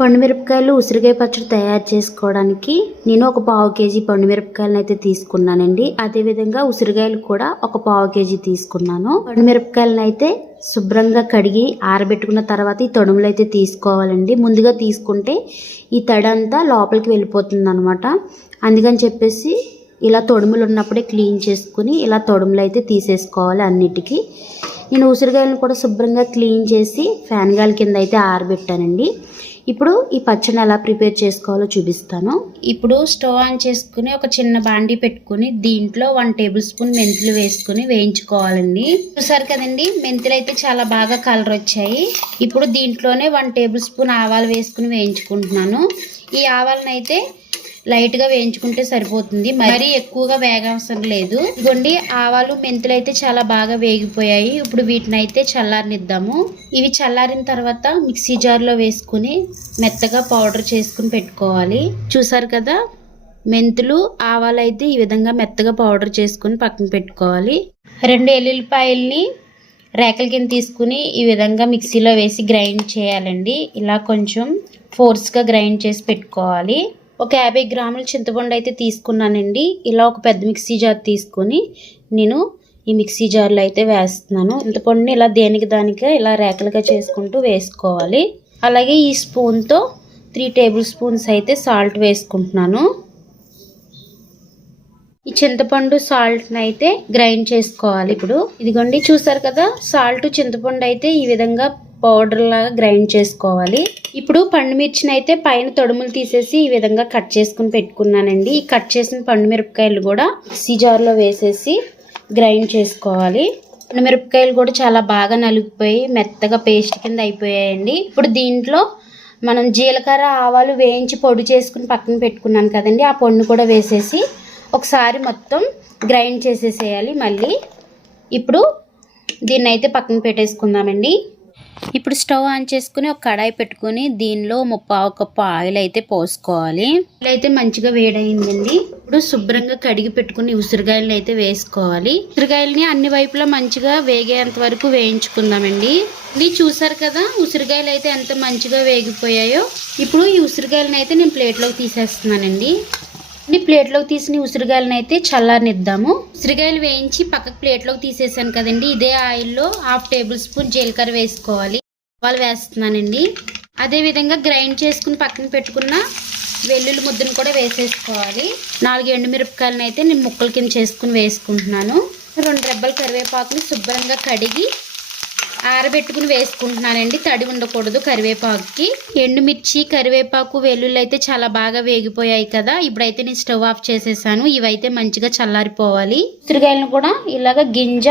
పండుమిరపకాయలు ఉసిరికాయ పచ్చడి తయారు చేసుకోవడానికి నేను ఒక పావు కేజీ పండుమిరపకాయలను అయితే తీసుకున్నానండి. అదేవిధంగా ఉసిరికాయలు కూడా ఒక పావు కేజీ తీసుకున్నాను. పండుమిరపకాయలను అయితే శుభ్రంగా కడిగి ఆరబెట్టుకున్న తర్వాత ఈ తొడుములు అయితే తీసుకోవాలండి. ముందుగా తీసుకుంటే ఈ తడి అంతా లోపలికి వెళ్ళిపోతుంది అనమాట. అందుకని చెప్పేసి ఇలా తొడుములు ఉన్నప్పుడే క్లీన్ చేసుకుని ఇలా తొడుములు అయితే తీసేసుకోవాలి అన్నిటికీ. నేను ఉసిరికాయలను కూడా శుభ్రంగా క్లీన్ చేసి ఫ్యాన్ గాలి కింద అయితే ఆరబెట్టానండి. ఇప్పుడు ఈ పచ్చడిని ఎలా ప్రిపేర్ చేసుకోవాలో చూపిస్తాను. ఇప్పుడు స్టవ్ ఆన్ చేసుకుని ఒక చిన్న బాండీ పెట్టుకుని దీంట్లో 1 టేబుల్ స్పూన్ మెంతులు వేసుకుని వేయించుకోవాలండి. చూసారు కదండి, మెంతులు అయితే చాలా బాగా కలర్ వచ్చాయి. ఇప్పుడు దీంట్లోనే 1 టేబుల్ స్పూన్ ఆవాలు వేసుకుని వేయించుకుంటున్నాను. ఈ ఆవాలను అయితే లైట్ గా వేయించుకుంటే సరిపోతుంది, మరీ ఎక్కువగా వేగవసరం లేదు. ఇదిగోండి, ఆవాలు మెంతులు అయితే చాలా బాగా వేగిపోయాయి. ఇప్పుడు వీటిని అయితే చల్లారనిద్దాము. ఇవి చల్లారిన తర్వాత మిక్సీ జార్ లో వేసుకుని మెత్తగా పౌడర్ చేసుకుని పెట్టుకోవాలి. చూసారు కదా, మెంతులు ఆవాలు అయితే ఈ విధంగా మెత్తగా పౌడర్ చేసుకుని పక్కన పెట్టుకోవాలి. 2 ఎల్లుల్లిపాయల్ని రేకల కింద తీసుకుని ఈ విధంగా మిక్సీలో వేసి గ్రైండ్ చేయాలండి. ఇలా కొంచెం ఫోర్స్గా గ్రైండ్ చేసి పెట్టుకోవాలి. ఒక 50 గ్రాముల చింతపండు అయితే తీసుకున్నానండి. ఇలా ఒక పెద్ద మిక్సీ జార్ తీసుకొని నేను ఈ మిక్సీ జార్లో అయితే వేస్తున్నాను. చింతపండుని ఇలా దేనికి దానిగా ఇలా రేకలుగా చేసుకుంటూ వేసుకోవాలి. అలాగే ఈ స్పూన్తో 3 టేబుల్ స్పూన్స్ అయితే సాల్ట్ వేసుకుంటున్నాను. ఈ చింతపండు సాల్ట్ని అయితే గ్రైండ్ చేసుకోవాలి. ఇప్పుడు ఇదిగోండి, చూసారు కదా, సాల్ట్ చింతపండు అయితే ఈ విధంగా పౌడర్ లాగా గ్రైండ్ చేసుకోవాలి. ఇప్పుడు పండుమిర్చిని అయితే పైన తొడుములు తీసేసి ఈ విధంగా కట్ చేసుకుని పెట్టుకున్నానండి. ఈ కట్ చేసిన పండుమిరపకాయలు కూడా మిక్సీ జార్లో వేసేసి గ్రైండ్ చేసుకోవాలి. పండుమిరపకాయలు కూడా చాలా బాగా నలిగిపోయి మెత్తగా పేస్ట్ కింద అయిపోయాయండి. ఇప్పుడు దీంట్లో మనం జీలకర్ర ఆవాలు వేయించి పొడి చేసుకుని పక్కన పెట్టుకున్నాను కదండి, ఆ పొడిని కూడా వేసేసి ఒకసారి మొత్తం గ్రైండ్ చేసేసేయాలి. మళ్ళీ ఇప్పుడు దీన్ని అయితే పక్కన పెట్టేసుకుందామండి. ఇప్పుడు స్టవ్ ఆన్ చేసుకుని ఒక కడాయి పెట్టుకుని దీనిలో 3/4 కప్పు ఆయిల్ అయితే పోసుకోవాలి. ఆయిల్ అయితే మంచిగా వేడైందండి. ఇప్పుడు శుభ్రంగా కడిగి పెట్టుకుని ఉసిరికాయలను అయితే వేసుకోవాలి. ఉసిరికాయలని అన్ని వైపులా మంచిగా వేగేంత వరకు వేయించుకుందామండి. ఇది చూసారు కదా, ఉసిరికాయలు అయితే ఎంత మంచిగా వేగిపోయాయో. ఇప్పుడు ఈ ఉసిరికాయలను అయితే నేను ప్లేట్లోకి తీసేస్తున్నానండి. ప్లేట్లోకి తీసిన ఉసిరికాయలను అయితే చల్లారనిద్దాము. ఉసిరికాయలు వేయించి పక్కకు ప్లేట్లోకి తీసేసాను కదండి. ఇదే ఆయిల్లో 1/2 టేబుల్ స్పూన్ జీలకర్ర వేసుకోవాలి. ఆవాలు వేస్తున్నానండి. అదే విధంగా గ్రైండ్ చేసుకుని పక్కన పెట్టుకున్న వెల్లుల్లి ముద్దను కూడా వేసేసుకోవాలి. 4 ఎండుమిరపకాయలను అయితే నేను ముక్కల కింద చేసుకుని వేసుకుంటున్నాను. 2 రెబ్బల కరివేపాకుని శుభ్రంగా కడిగి ఆరబెట్టుకుని వేసుకుంటున్నానండి. తడి ఉండకూడదు కరివేపాకుకి. ఎండుమిర్చి, కరివేపాకు, వెల్లుల్లి అయితే చాలా బాగా వేగిపోయాయి కదా. ఇప్పుడైతే నేను స్టవ్ ఆఫ్ చేసేసాను. ఇవైతే మంచిగా చల్లారిపోవాలి. ఉసిరికాయలను కూడా ఇలాగ గింజ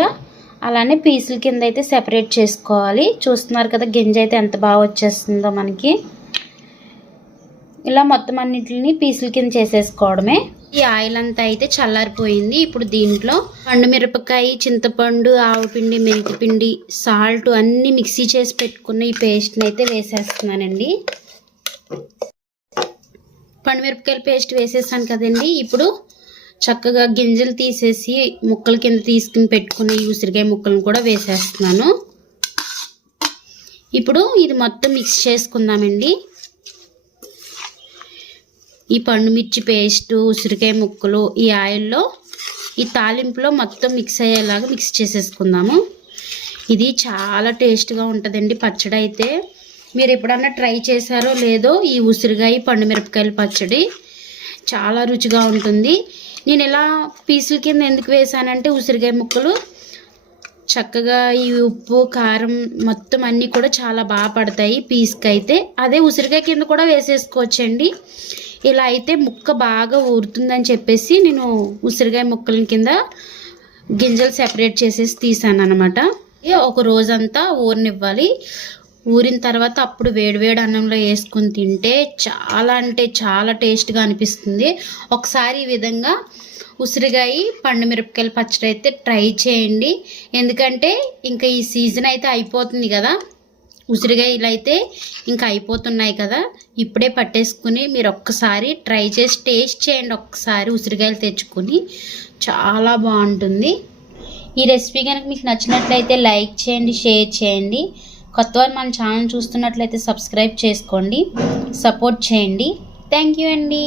అలానే పీసుల కింద అయితే సెపరేట్ చేసుకోవాలి. చూస్తున్నారు కదా, గింజ అయితే ఎంత బాగా వచ్చేస్తుందో మనకి. ఇలా మొత్తం అన్నిటిని పీసుల కింద చేసేసుకోవడమే. ఈ ఆయిల్ అంతా అయితే చల్లారిపోయింది. ఇప్పుడు దీంట్లో పండుమిరపకాయ, చింతపండు, ఆవపిండి, మెంతిపిండి, సాల్ట్ అన్నీ మిక్సీ చేసి పెట్టుకున్న ఈ పేస్ట్ని అయితే వేసేస్తున్నానండి. పండుమిరపకాయల పేస్ట్ వేసేసాను కదండి. ఇప్పుడు చక్కగా గింజలు తీసేసి ముక్కల కింద తీసుకుని పెట్టుకుని ఈ ఉసిరికాయ ముక్కలను కూడా వేసేస్తున్నాను. ఇప్పుడు ఇది మొత్తం మిక్స్ చేసుకుందామండి. ఈ పండుమిర్చి పేస్ట్, ఉసిరికాయ ముక్కలు ఈ ఆయిల్లో, ఈ తాలింపులో మొత్తం మిక్స్ అయ్యేలాగా మిక్స్ చేసేసుకుందాము. ఇది చాలా టేస్ట్గా ఉంటుందండి పచ్చడి అయితే. మీరు ఎప్పుడన్నా ట్రై చేశారో లేదో, ఈ ఉసిరికాయ పండుమిరపకాయల పచ్చడి చాలా రుచిగా ఉంటుంది. నేను ఇలా పీసుల కింద ఎందుకు వేసానంటే ఉసిరికాయ ముక్కలు చక్కగా ఈ ఉప్పు, కారం మొత్తం అన్నీ కూడా చాలా బాగా పడతాయి పీస్కి అయితే. అదే ఉసిరికాయ కింద కూడా వేసేసుకోవచ్చండి. ఇలా అయితే ముక్క బాగా ఊరుతుందని చెప్పేసి నేను ఉసిరికాయ ముక్కల కింద గింజలు సెపరేట్ చేసేసి తీసాను అనమాట. ఒక రోజంతా ఊరనివ్వాలి. ఊరిన తర్వాత అప్పుడు వేడివేడి అన్నంలో వేసుకుని తింటే చాలా అంటే చాలా టేస్ట్గా అనిపిస్తుంది. ఒకసారి ఈ విధంగా ఉసిరికాయ పండుమిరపకాయల పచ్చడి అయితే ట్రై చేయండి. ఎందుకంటే ఇంకా ఈ సీజన్ అయితే అయిపోతుంది కదా, ఉసిరికాయలు అయితే ఇంకా అయిపోతున్నాయి కదా. ఇప్పుడే పట్టేసుకుని మీరు ఒక్కసారి ట్రై చేసి టేస్ట్ చేయండి. ఒక్కసారి ఉసిరికాయలు తెచ్చుకుని చాలా బాగుంటుంది. ఈ రెసిపీ కనుక మీకు నచ్చినట్లయితే లైక్ చేయండి, షేర్ చేయండి. కొత్తవారు మన ఛానల్ చూస్తున్నట్లయితే సబ్స్క్రైబ్ చేసుకోండి, సపోర్ట్ చేయండి. థ్యాంక్ యూ అండి.